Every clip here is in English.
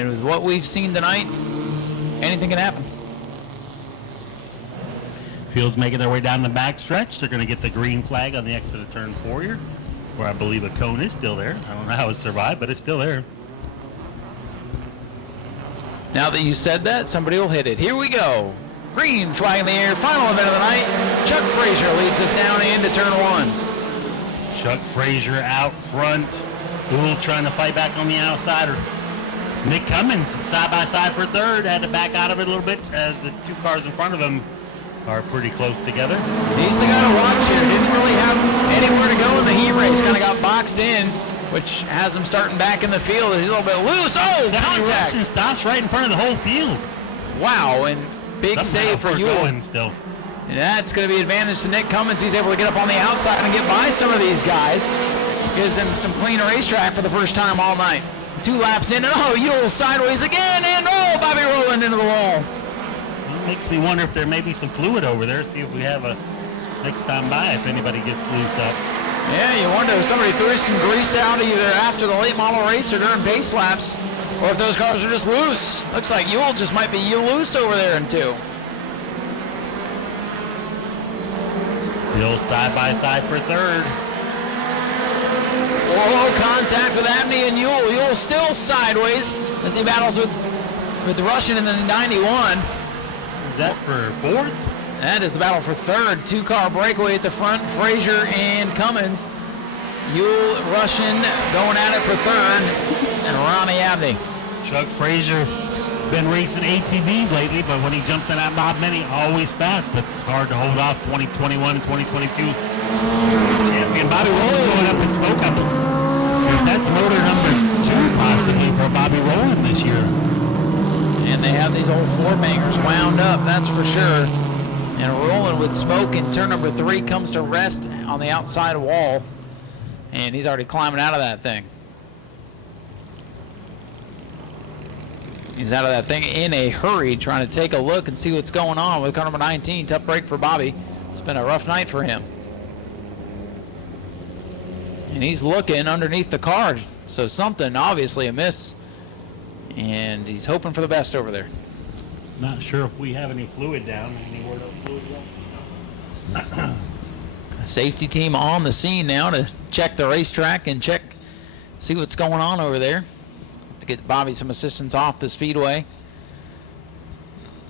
And with what we've seen tonight, anything can happen. Field's making their way down the back stretch. They're going to get the green flag on the exit of turn 4 here, where I believe a cone is still there. I don't know how it survived, but it's still there. Now that you said that, somebody will hit it. Here we go. Green flag in the air, final event of the night. Chuck Frazier leads us down into turn 1. Chuck Frazier out front. Bull trying to fight back on the outside. Nick Cummins side by side for third. Had to back out of it a little bit as the 2 cars in front of him are pretty close together. He's the guy to watch here. Didn't really have anywhere to go in the heat race. Kind of got boxed in, which has him starting back in the field. He's a little bit loose. Oh, contact. Russian stops right in front of the whole field. Wow, and big save for Ewell. Still. And that's going to be advantage to Nick Cummins. He's able to get up on the outside and get by some of these guys. Gives them some clean racetrack for the first time all night. 2 laps in, and oh, Ewell sideways again, and oh, Bobby rolling into the wall. It makes me wonder if there may be some fluid over there. See if we have a next time by if anybody gets loose up. Yeah, you wonder if somebody threw some grease out either after the late model race or during base laps, or if those cars are just loose. Looks like Ewell just might be loose over there in 2. Still side by side for third. Oh, contact with Abney and Ewell. Ewell still sideways as he battles with the Russian in the 91. Is that for fourth? That is the battle for third. 2-car breakaway at the front. Frazier and Cummins. Ewell, Russian going at it for third. And Ronnie Abney. Chuck Frazier been racing ATVs lately, but when he jumps in that Bob Mini, always fast, but it's hard to hold off 2021 and 2022. Champion Bobby Rowland going up in smoke up. That's motor number 2 possibly for Bobby Rowland this year. And they have these old 4-bangers wound up, that's for sure. And rolling with smoke in turn number 3 comes to rest on the outside wall. And he's already climbing out of that thing. He's out of that thing in a hurry, trying to take a look and see what's going on with car number 19. Tough break for Bobby. It's been a rough night for him. And he's looking underneath the car, so something obviously amiss. And he's hoping for the best over there. Not sure if we have any fluid down. Any word of fluid down? Safety team on the scene now to check the racetrack and see what's going on over there. To get Bobby some assistance off the speedway.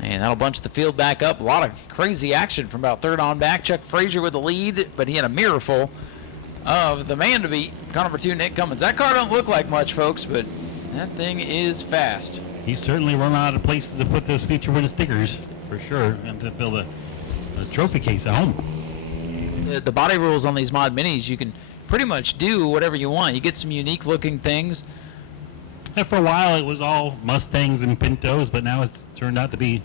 And that'll bunch the field back up. A lot of crazy action from about third on back. Chuck Frazier with the lead, but he had a mirror full of the man to beat, car number 2, Nick Cummins. That car don't look like much, folks, but that thing is fast. He's certainly run out of places to put those feature winning stickers, for sure, and to build a trophy case at home. The body rules on these mod minis, you can pretty much do whatever you want. You get some unique looking things. And for a while it was all Mustangs and Pintos, but now it's turned out to be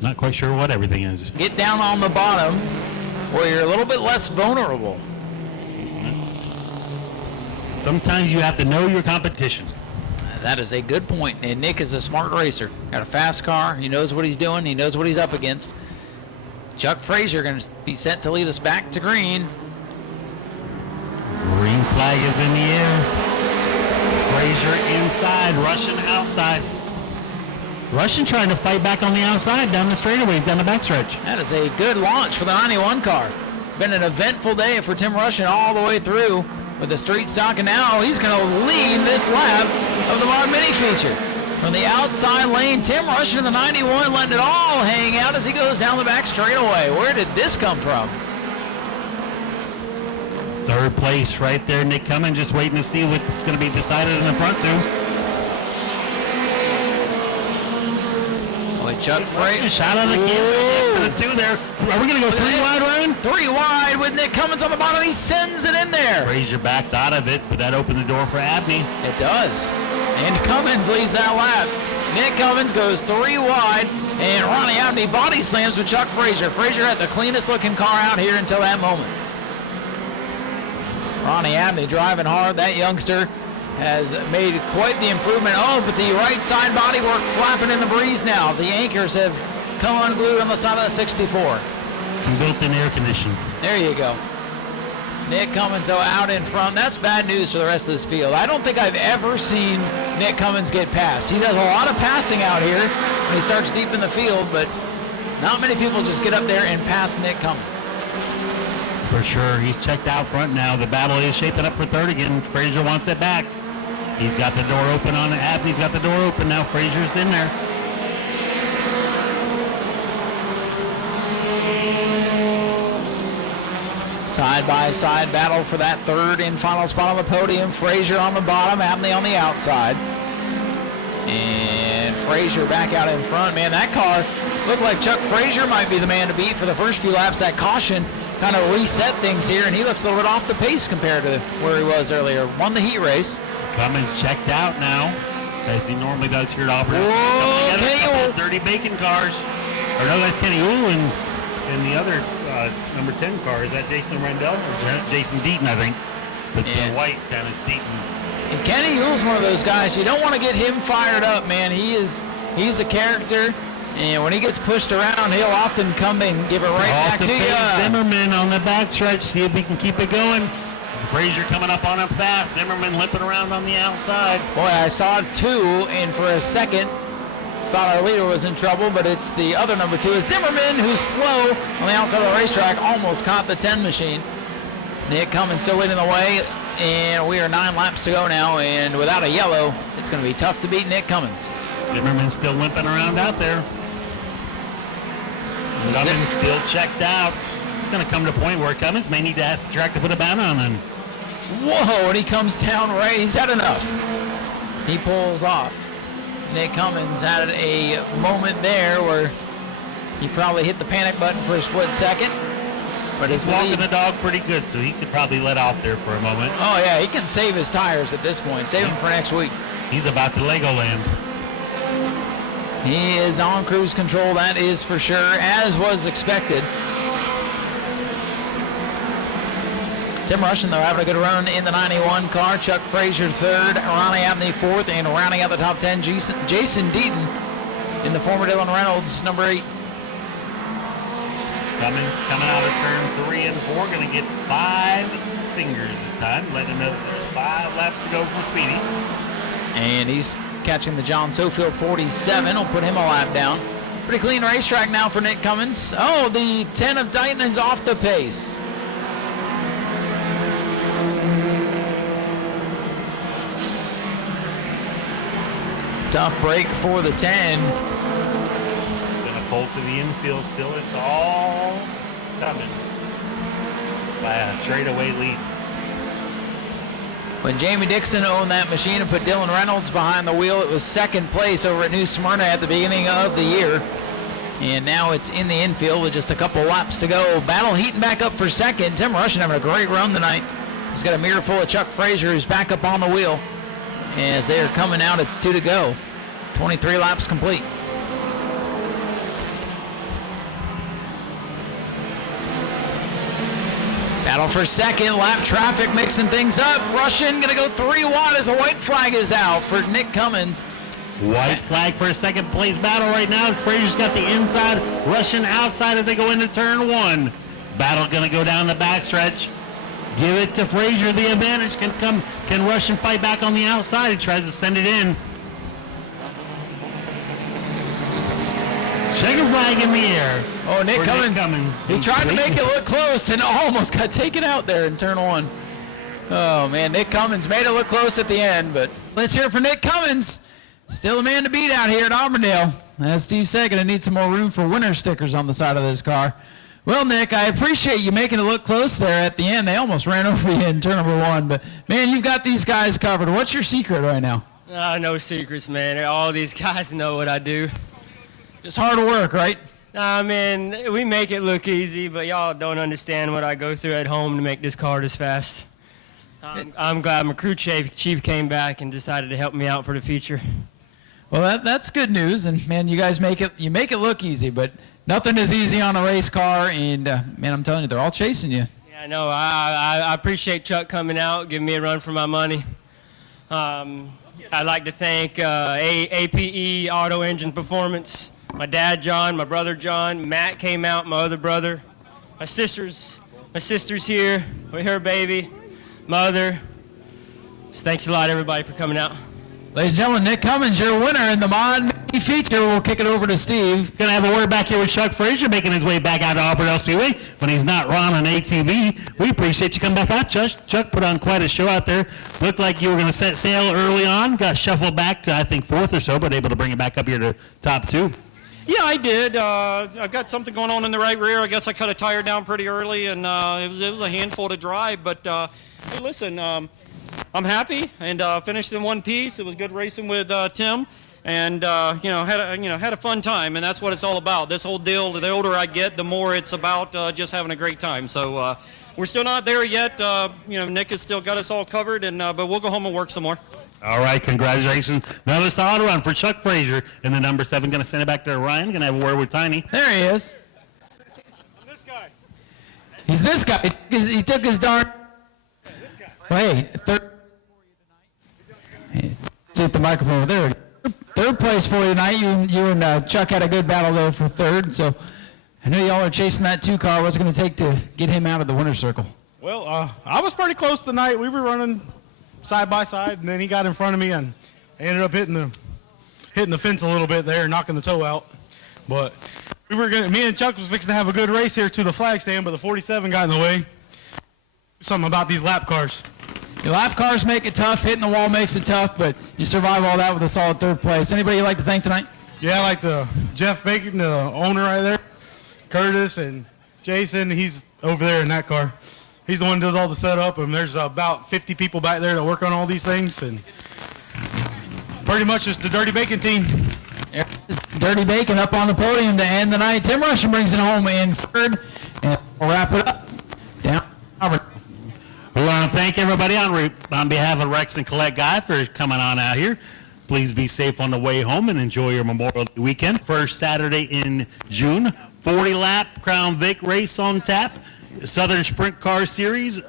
not quite sure what everything is. Get down on the bottom where you're a little bit less vulnerable. Sometimes you have to know your competition. That is a good point. And Nick is a smart racer. Got a fast car. He knows what he's doing. He knows what he's up against. Chuck Frazier going to be set to lead us back to green. Green flag is in the air. Frazier inside, Russian outside. Russian trying to fight back on the outside down the straightaways, down the backstretch. That is a good launch for the 91 car. Been an eventful day for Tim Russian all the way through with the street stock, and now he's going to lead this lap of the Mod Mini feature. From the outside lane, Tim Russian in the 91 letting it all hang out as he goes down the back straightaway. Where did this come from? Third place right there, Nick Cummins, just waiting to see what's going to be decided in the front two. Chuck Frazier. Shot on the camera to the 2 there. Are we going to go 3 wide, Ryan? 3 wide with Nick Cummins on the bottom. He sends it in there. Frazier backed out of it, but that opened the door for Abney. It does. And Cummins leads that lap. Nick Cummins goes 3 wide, and Ronnie Abney body slams with Chuck Frazier. Frazier had the cleanest looking car out here until that moment. Ronnie Abney driving hard. That youngster has made quite the improvement. Oh, but the right side bodywork flapping in the breeze now. The anchors have come unglued on the side of the 64. Some built-in air conditioning. There you go. Nick Cummins, though, out in front. That's bad news for the rest of this field. I don't think I've ever seen Nick Cummins get passed. He does a lot of passing out here when he starts deep in the field, but not many people just get up there and pass Nick Cummins. For sure. He's checked out front now. The battle is shaping up for third again. Frazier wants it back. He's got the door open on the app. He's got the door open now. Frazier's in there. Side-by-side battle for that third and final spot on the podium. Frazier on the bottom, Abney on the outside. And Frazier back out in front. Man, that car looked like Chuck Frazier might be the man to beat for the first few laps. That caution kind of reset things here, and he looks a little bit off the pace compared to where he was earlier. Won the heat race. Cummins checked out now, as he normally does here at Auburn. Whoa, Kenny Ool. Dirty Bacon cars. Or no, that's Kenny Ool and the other number 10 car. Is that Jason Rendell or Jason Deaton, I think? But the white kind of Deaton. And Kenny Ool's one of those guys, you don't want to get him fired up, man. He's a character. And when he gets pushed around, he'll often come and give it right back to you. Zimmerman on the backstretch, see if he can keep it going. Frazier coming up on him fast. Zimmerman limping around on the outside. Boy, I saw two, and for a second, thought our leader was in trouble, but it's the other number 2, Zimmerman, who's slow on the outside of the racetrack, almost caught the 10 machine. Nick Cummins still leading the way, and we are 9 laps to go now, and without a yellow, it's going to be tough to beat Nick Cummins. Zimmerman still limping around out there. Cummins still checked out. It's going to come to a point where Cummins may need to ask the track to put a ban on him. Whoa, and he comes down right. He's had enough. He pulls off. Nick Cummins had a moment there where he probably hit the panic button for a split second. But he's walking the dog pretty good, so he could probably let off there for a moment. Oh, yeah, he can save his tires at this point. Save them for next week. He's about to Legoland. He is on cruise control, that is for sure, as was expected. Tim Russian, though, having a good run in the 91 car. Chuck Frazier third, Ronnie Abney fourth, and rounding out the top 10, Jason Deaton in the former Dylan Reynolds, number 8. Cummins coming out of turn 3 and 4, going to get 5 fingers this time, letting him know that there's 5 laps to go for Speedy. And he's catching the John Sofield 47, will put him a lap down. Pretty clean racetrack now for Nick Cummins. Oh, the 10 of Dighton is off the pace. Tough break for the 10. Gonna pull to the infield still. It's all Cummins by a straightaway lead. When Jamie Dixon owned that machine and put Dylan Reynolds behind the wheel, it was second place over at New Smyrna at the beginning of the year. And now it's in the infield with just a couple laps to go. Battle heating back up for second. Tim Russian having a great run tonight. He's got a mirror full of Chuck Frazier, who's back up on the wheel as they are coming out at 2 to go. 23 laps complete. Battle for second. Lap traffic mixing things up. Russian going to go 3 wide as a white flag is out for Nick Cummins. White flag for a second place battle right now. Frazier's got the inside, Russian outside as they go into turn 1. Battle going to go down the backstretch. Give it to Frazier. The advantage can Russian fight back on the outside. He tries to send it in. Checker flag in the air. Oh, Nick Cummins. He tried to make it look close and almost got taken out there in turn 1. Oh, man, Nick Cummins made it look close at the end, but let's hear it for Nick Cummins. Still a man to beat out here at Auburndale. As Steve said, going to need some more room for winner stickers on the side of this car. Well, Nick, I appreciate you making it look close there at the end. They almost ran over you in turn number 1, but, man, you've got these guys covered. What's your secret right now? No secrets, man. All these guys know what I do. Just hard work, right? I mean, we make it look easy, but y'all don't understand what I go through at home to make this car this fast. I'm glad my crew chief came back and decided to help me out for the future. Well, that's good news, and man, you guys make it look easy, but nothing is easy on a race car, and man, I'm telling you, they're all chasing you. Yeah, I know. I appreciate Chuck coming out, giving me a run for my money. I'd like to thank APE Auto Engine Performance, my dad John, my brother John, Matt came out, my other brother, my sisters, My sister's here with her baby, mother. So thanks a lot, everybody, for coming out. Ladies and gentlemen, Nick Cummins, your winner in the Mod Mini feature. We'll kick it over to Steve. Gonna have a word back here with Chuck Frazier, making his way back out to Auburndale Speedway when he's not Ron on ATV. We appreciate you coming back out, Chuck. Chuck put on quite a show out there. Looked like you were gonna set sail early on, got shuffled back to I think 4th or so, but able to bring it back up here to top 2. Yeah, I did. I got something going on in the right rear. I guess I cut a tire down pretty early, and it was a handful to drive. But hey, listen, I'm happy and finished in one piece. It was good racing with Tim, and had a fun time, and that's what it's all about. This whole deal. The older I get, the more it's about just having a great time. So we're still not there yet. Nick has still got us all covered, and but we'll go home and work some more. All right, congratulations. Another solid run for Chuck Frazier in the number 7. Going to send it back to Ryan. Going to have a word with Tiny. There he is. I'm this guy. He's this guy. He took his darn... Hey, see at the microphone over there. Third place for you tonight. You and Chuck had a good battle there for third. So I know y'all are chasing that 2 car. What's it going to take to get him out of the winner's circle? Well, I was pretty close tonight. We were running side by side, and then he got in front of me and ended up hitting the fence a little bit there, knocking the toe out. But me and Chuck was fixing to have a good race here to the flag stand, but the 47 got in the way. Something about these lap cars. Your lap cars make it tough. Hitting the wall makes it tough, but you survive all that with a solid 3rd place. Anybody you'd like to thank tonight? Yeah, I like Jeff Bacon, the owner right there, Curtis and Jason. He's over there in that car. He's the one who does all the setup, and there's about 50 people back there that work on all these things, and pretty much just the Dirty Bacon team. Dirty Bacon up on the podium to end the night. Tim Russian brings it home in 3rd, and we'll wrap it up. Down. We want to thank everybody on behalf of Rex and Colette Guy for coming on out here. Please be safe on the way home and enjoy your Memorial Day weekend. First Saturday in June, 40-lap Crown Vic race on tap. Southern Sprint Car Series.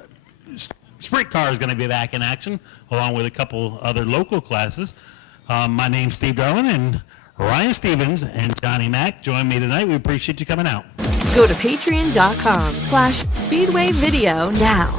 Sprint Car is going to be back in action, along with a couple other local classes. My name's Steve Darwin, and Ryan Stevens and Johnny Mack join me tonight. We appreciate you coming out. Go to patreon.com/Speedway Video now.